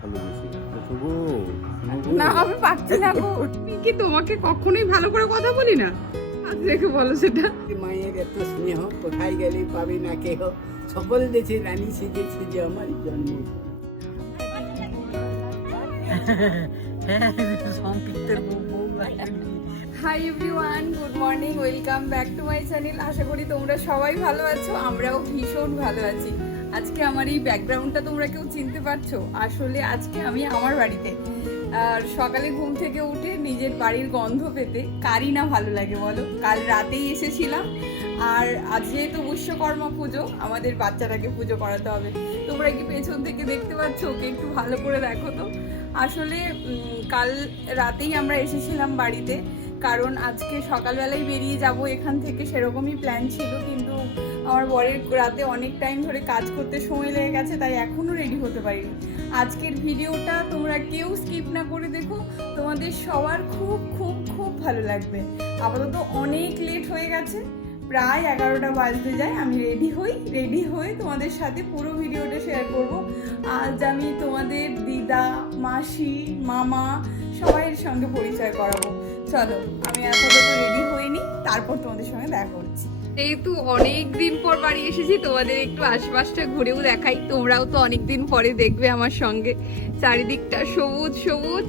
ভালোবেসে। দেখো গো, না আমি পাচ্ছি না গো। তুমি কি তোমাকে কখনোই ভালো করে কথা বলি না? আজ রেখে বলো সেটা। মায়ের এত স্নেহ কোথায় গেলে পাবে না কেহ, সকল দেশে রানী সেজেছে যে আমার জন্ম। Hi everyone, good morning, welcome back to my channel. আশা করি তোমরা সবাই ভালো আছো, আমরাও ভীষণ ভালো আছি। আজকে আমার এই ব্যাকগ্রাউন্ডটা তোমরা কেউ চিনতে পারছো? আসলে আজকে আমি আমার বাড়িতে, আর সকালে ঘুম থেকে উঠে নিজের বাড়ির গন্ধ পেতে কারই না ভালো লাগে বলো। কাল রাতেই এসেছিলাম, আর আজ যেহেতু বিশ্বকর্মা পুজো, আমাদের বাচ্চাটাকে পুজো করাতে হবে। তোমরা কি পেছন থেকে দেখতে পাচ্ছ? ওকে একটু ভালো করে দেখো তো। আসলে কাল রাতেই আমরা এসেছিলাম বাড়িতে, কারণ আজকে সকালবেলায় বেরিয়ে যাব এখান থেকে, সেরকমই প্ল্যান ছিল। কিন্তু আমার বরের রাতে অনেক টাইম ধরে কাজ করতে সময় লেগে গেছে, তাই এখনও রেডি হতে পারিনি। আজকের ভিডিওটা তোমরা কেউ স্কিপ না করে দেখো, তোমাদের সবার খুব খুব খুব ভালো লাগবে। আপাতত অনেক লেট হয়ে গেছে, প্রায় 11টা বাজতে যায়। আমি রেডি হয়ে তোমাদের সাথে পুরো ভিডিওটা শেয়ার করব। আজ আমি তোমাদের দিদা, মাসি, মামা সবাইয়ের সঙ্গে পরিচয় করাবো। চলো, আমি আপাতত রেডি হইনি, তারপর তোমাদের সঙ্গে দেখা করছি। যেহেতু অনেক দিন পর বাড়ি এসেছি, তোমাদের একটু আশপাশটা ঘুরেও দেখাই। তোমরাও তো অনেক দিন পরে দেখবে আমার সঙ্গে। চারিদিকটা সবুজ সবুজ,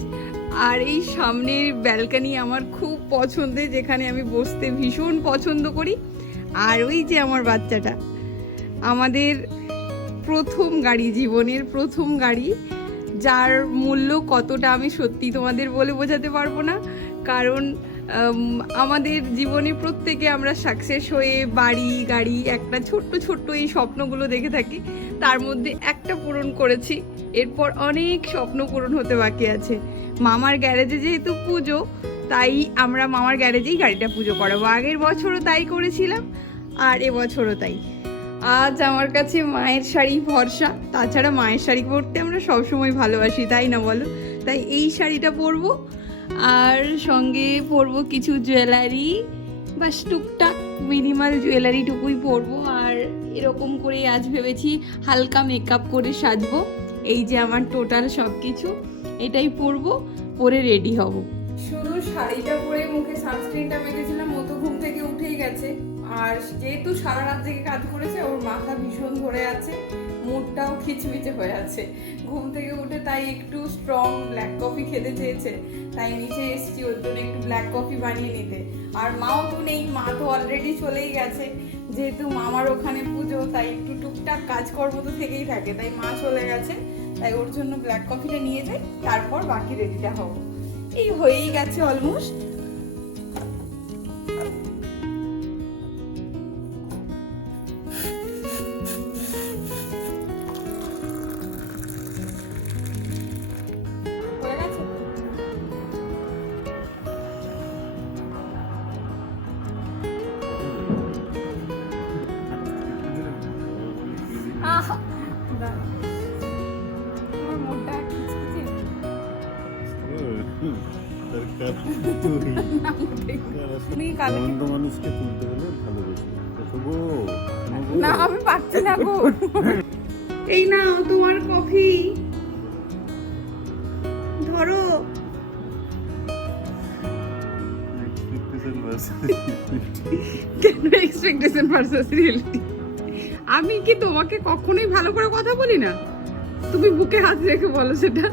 আর এই সামনের ব্যালকনি আমার খুব পছন্দের, যেখানে আমি বসতে ভীষণ পছন্দ করি। আর ওই যে আমার বাচ্চাটা, আমাদের প্রথম গাড়ি, জীবনের প্রথম গাড়ি, যার মূল্য কতটা আমি সত্যি তোমাদের বলে বোঝাতে পারবো না। কারণ আমাদের জীবনে প্রত্যেকে আমরা সাকসেস হয়ে বাড়ি গাড়ি একটা ছোট্ট ছোট্ট এই স্বপ্নগুলো দেখে থাকি, তার মধ্যে একটা পূরণ করেছি। এরপর অনেক স্বপ্ন পূরণ হতে বাকি আছে। মামার গ্যারেজে যেহেতু পুজো, তাই আমরা মামার গ্যারেজেই গাড়িটা পুজো করাবো। আগের বছরও তাই করেছিলাম, আর এবছরও তাই। আজ আমার কাছে মায়ের শাড়ি ভরসা, তাছাড়া মায়ের শাড়ি পরতে আমরা সবসময় ভালোবাসি, তাই না বলো? তাই এই শাড়িটা পরবো, আর সঙ্গে পরবো কিছু জুয়েলারি, বাস টুকটাক মিনিমাল জুয়েলারিটুকুই পরবো। আর এরকম করেই আজ ভেবেছি হালকা মেকআপ করে সাজবো। এই যে আমার টোটাল সব কিছু, এটাই পরবো, পরে রেডি হব। শুধু শাড়িটা পরে মুখে সানস্ক্রিনটা মেখেছিলাম, ও তো ঘুম থেকে উঠেই গেছে। আর যেহেতু সারা রাত থেকে কাজ করেছে, ওর মাথা ভীষণ ধরে আছে, মুডটাও খিচমিচে হয়ে আছে ঘুম থেকে উঠে। তাই একটু স্ট্রং ব্ল্যাক কফি খেতে চেয়েছে, তাই নিচে এসেছি ওর জন্য একটু ব্ল্যাক কফি বানিয়ে নিতে। আর মাও তো নেই, মা তো অলরেডি চলেই গেছে। যেহেতু মামার ওখানে পুজো, তাই একটু টুকটাক কাজকর্ম তো থেকেই থাকে, তাই মা চলে গেছে। তাই ওর জন্য ব্ল্যাক কফিটা নিয়ে যাই, তারপর বাকি রেডিটা হবো। এই হয়েই গেছে অলমোস্ট। মানুষকে তুলতে হলে ভালোবেসে। দেখো গো, না আমি পাচ্ছি না গো। এই নাও তোমার কফি, ধরো। কেন এক্সপেকটেশন ভার্সেস রিয়েলিটি? আমি কি তোমাকে কখনোই ভালো করে কথা বলি না? তুমি বুকে হাত রেখে বলো সেটা।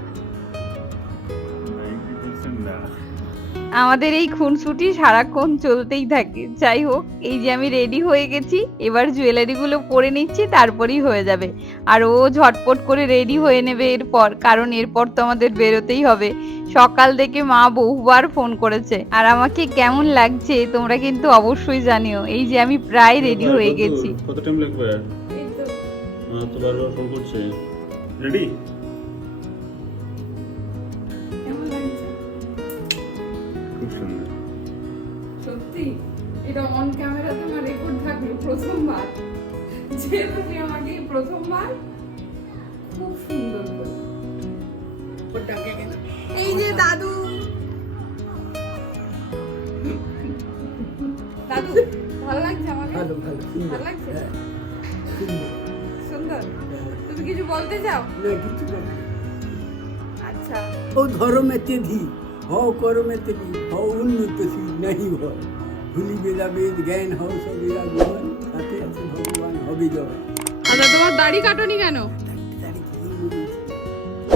আমাদের এই খুনসুটি সারাক্ষণ চলতেই থাকে। যাই হোক, এই যে আমি রেডি হয়ে গেছি, এবার জুয়েলারিগুলো পরে নিচ্ছি, তারপরেই হয়ে যাবে। আর ও ঝটপট করে রেডি হয়ে নেবে এরপর, কারণ এরপর তো আমাদের বেরোতেই হবে। সকাল থেকে মা বহুবার ফোন করেছে। আর আমাকে কেমন লাগছে তোমরা কিন্তু অবশ্যই জানিও। এই যে আমি প্রায় রেডি হয়ে গেছি। কত টাইম লাগবে? এই তো তো বারবার ফোন করছে। রেডি? খুব সুন্দর। সত্যি এটা অন ক্যামেরাতে আমার রেকর্ড থাকলো প্রথমবার, যেহেতু আমাকে প্রথমবার খুব সুন্দর করে। এই যে দাদু, দাদু ভালো লাগছে আমাকে? ভালো লাগছে? সুন্দর। তুমি কিছু বলতে চাও? আচ্ছা ও ধর্মেতে ধি হও কর্মেতে বি হও উন্নতশীল নাহি ভয় ভুলিবে যা বেদ জ্ঞান হও সবিরা গ্রহণ সাথে আছে ভগবান হবে জয়। আচ্ছা তোমার দাড়ি কাটনি কেন? দাড়ি কি বলেছি?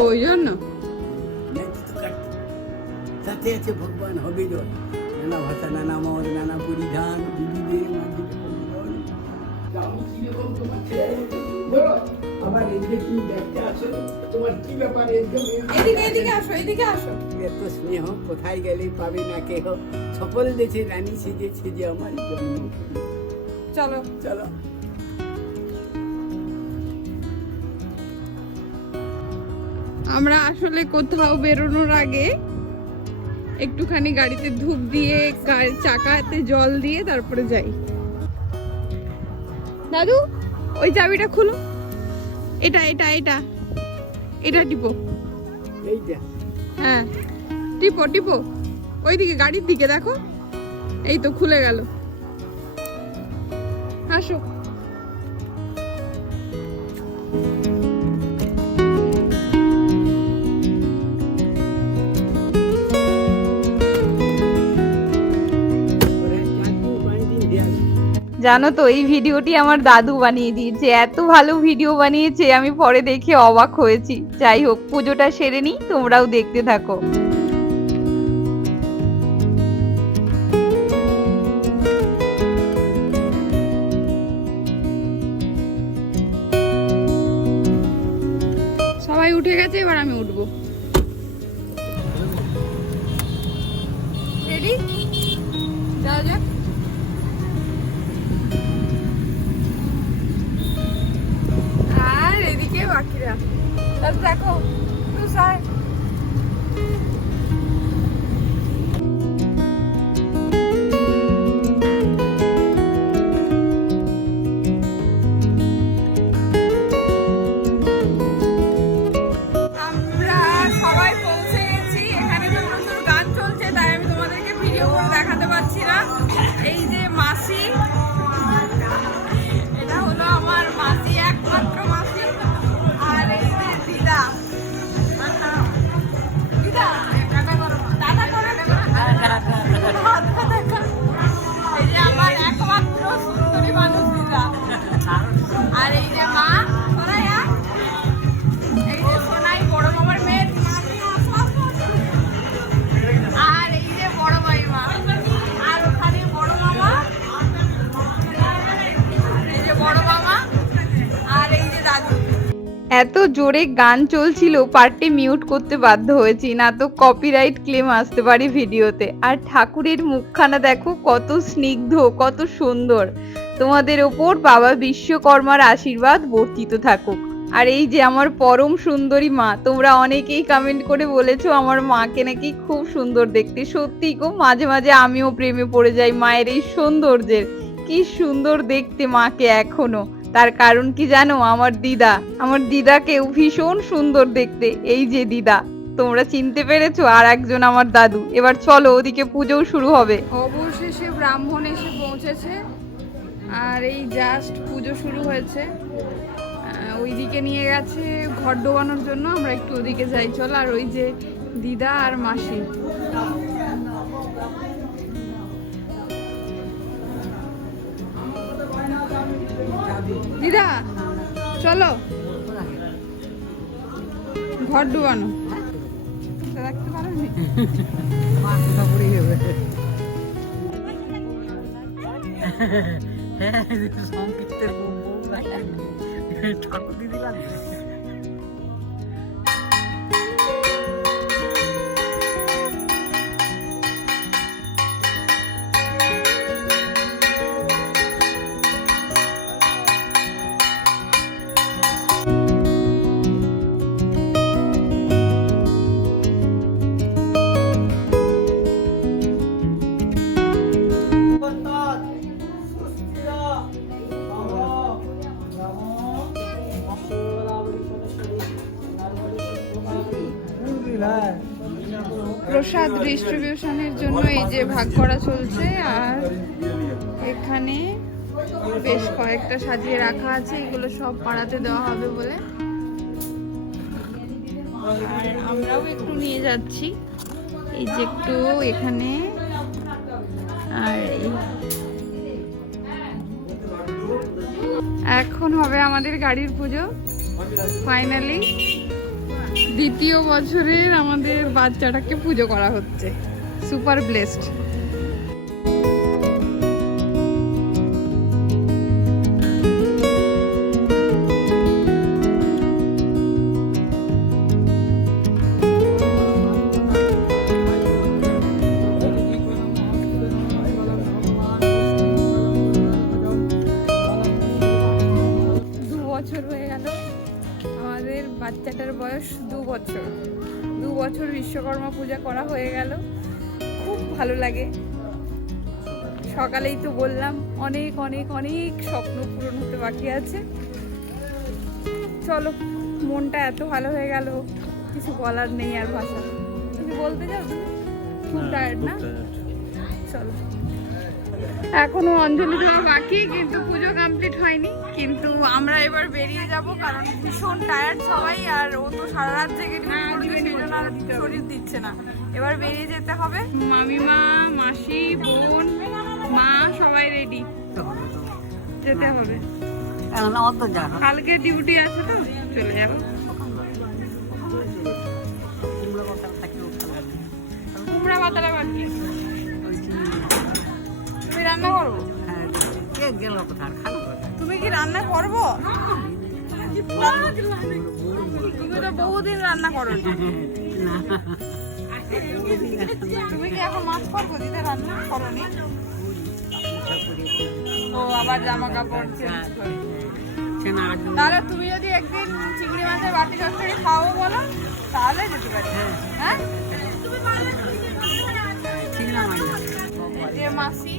ওই জন্য নাকি তো কাটতে। সাথে আছে ভগবান হবে জয়। নানা ভাষা নানা মত নানা পরিধান বিবিধের মাঝে পরিধান। আমি কিরকম তোমার ছেলে বলো আবার এদিকে তুমি দেখতে আসো তোমার কি ব্যাপার একদম এদিকে আসো এত স্নেহ কোথায় গেলে পাবে না কেহ সকল দেশে রানী সেজেছে যে আমার জন্য। চলো চলো আমরা আসলে কোথাও বেরোনোর আগে একটুখানি গাড়িতে ধূপ দিয়ে চাকাতে জল দিয়ে তারপরে যাই। দাদু ওই চাবিটা খুলো, এটা এটা এটা এটা টিপো, এইটা হ্যাঁ টিপো টিপো ওইদিকে গাড়ির দিকে দেখো, এই তো খুলে গেল। আসো জানো তো এই ভিডিওটি আমার দাদু বানিয়ে দিয়েছে, এত ভালো ভিডিও বানিয়েছে আমি পরে দেখে অবাক হয়েছি। যাই হোক পুজোটা সেরে নিই, তোমরাও দেখতে থাকো। সবাই উঠে গেছে, এবার আমি উঠবো। রেডি? যাওয়া যাক। আর এদিকে বাকিরা দেখো তুষার এত জোরে গান চলছিল পার্টে মিউট করতে বাধ্য হয়েছি, না তো কপিরাইট ক্লেম আসতে পারে ভিডিওতে। আর ঠাকুরের মুখখানা দেখো কত স্নিগ্ধ, কত সুন্দর। তোমাদের ওপর বাবা বিশ্বকর্মার আশীর্বাদ বর্তিত থাকুক। আর এই যে আমার পরম সুন্দরী মা, তোমরা অনেকেই কমেন্ট করে বলেছো আমার মাকে নাকি খুব সুন্দর দেখতে। সত্যি গো, মাঝে মাঝে আমিও প্রেমে পড়ে যাই মায়ের এই সৌন্দর্যের। কি সুন্দর দেখতে মাকে এখনো। তার কারণ কি জানো? আমার দিদাকেও ভীষণ সুন্দর দেখতে। এই যে দিদা, তোমরা চিনতে পেরেছো? আর একজন আমার দাদু। এবার চলো, ওদিকে পুজো শুরু হবে। অবশেষে ব্রাহ্মণ এসে পৌঁছেছে আর এই জাস্ট পুজো শুরু হয়েছে। ওইদিকে নিয়ে গেছে ঘর ডোবানোর জন্য, আমরা একটু ওদিকে যাই চল। আর ওই যে দিদা আর মাসি, দিদা চলো ঘর ডুবানো। রাখতে পারোনি? ঠাকুর দিদি লাগবে। প্রসাদ ডিস্ট্রিবিউশনের জন্য এই যে ভাগ করা চলছে। আর এখানে বেশ কয়েকটা সাজিয়ে রাখা আছে, এগুলো সব পাড়াতে দেওয়া হবে বলে। আর আমরাও একটু নিয়ে যাচ্ছি, এই যে একটু এখানে। আর এখন হবে আমাদের গাড়ির পুজো ফাইনালি। দ্বিতীয় বছরের আমাদের বাচ্চাটাকে পুজো করা হচ্ছে, সুপার ব্লেসড। বাচ্চাটার বয়স 2 বছর। 2 বছর বিশ্বকর্মা পূজা করা হয়ে গেল, খুব ভালো লাগে। সকালেই তো বললাম অনেক অনেক অনেক স্বপ্ন পূরণ হতে বাকি আছে। চলো, মনটা এত ভালো হয়ে গেল, কিছু বলার নেই আর ভাষা। কিছু বলতে যাও? খুব টায়ার্ড না? চলো, এখনো অঞ্জলি দেওয়া বাকি, কিন্তু পুজো কমপ্লিট হয়নি। কিন্তু আমরা এবার বেরিয়ে যাব, কারণ ভীষণ টায়ার্ড সবাই। আর ও তো সারা রাত জেগে সেজন্য আর শরীর দিচ্ছে না। এবার বেরিয়ে যেতে হবে। মামিমা, মাসি, বোন, মা সবাই রেডি, যেতে হবে। কালকে ডিউটি আছে তো চলে যাবো। কুমড়া পাতাটা বাকি তুমি রান্না করবো? তুমি কি রান্না করবো? তুমি তো বহুদিন রান্না করো না। তুমি কি এখন মাছ করবো? দিতে রান্না করনি? ও আবার জামা কাপড় চেঞ্জ করে। তাহলে তুমি যদি একদিন চিংড়ি মাছের বাটি চচ্চড়ি খাও বলো, তাহলে যেতে পারি। হ্যাঁ, যে মাসি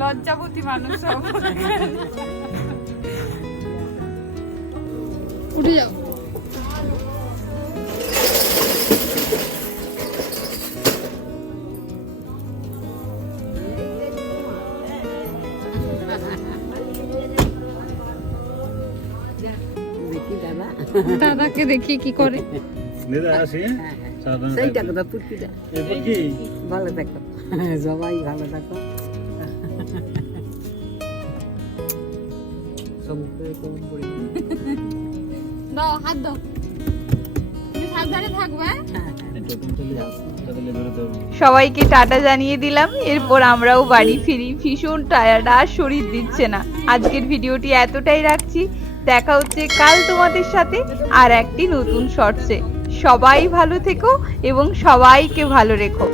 লজ্জাবতী মানুষ সব। উঠে যাও। দাদাকে দেখি কি করে। ভালো থাকো, সবাই ভালো থাকো। দাও, হাত দাও। তুমি সাবধানে থাকবে। সবাইকে টাটা জানিয়ে দিলাম। এরপর আমরাও বাড়ি ফিরি, ভীষণ টায়ার্ড, আর শরীর দিচ্ছে না। আজকের ভিডিওটি এতটাই রাখছি, দেখা হচ্ছে কাল তোমাদের সাথে আর একটি নতুন শর্টসে। সবাই ভালো থেকো এবং সবাইকে ভালো রেখো।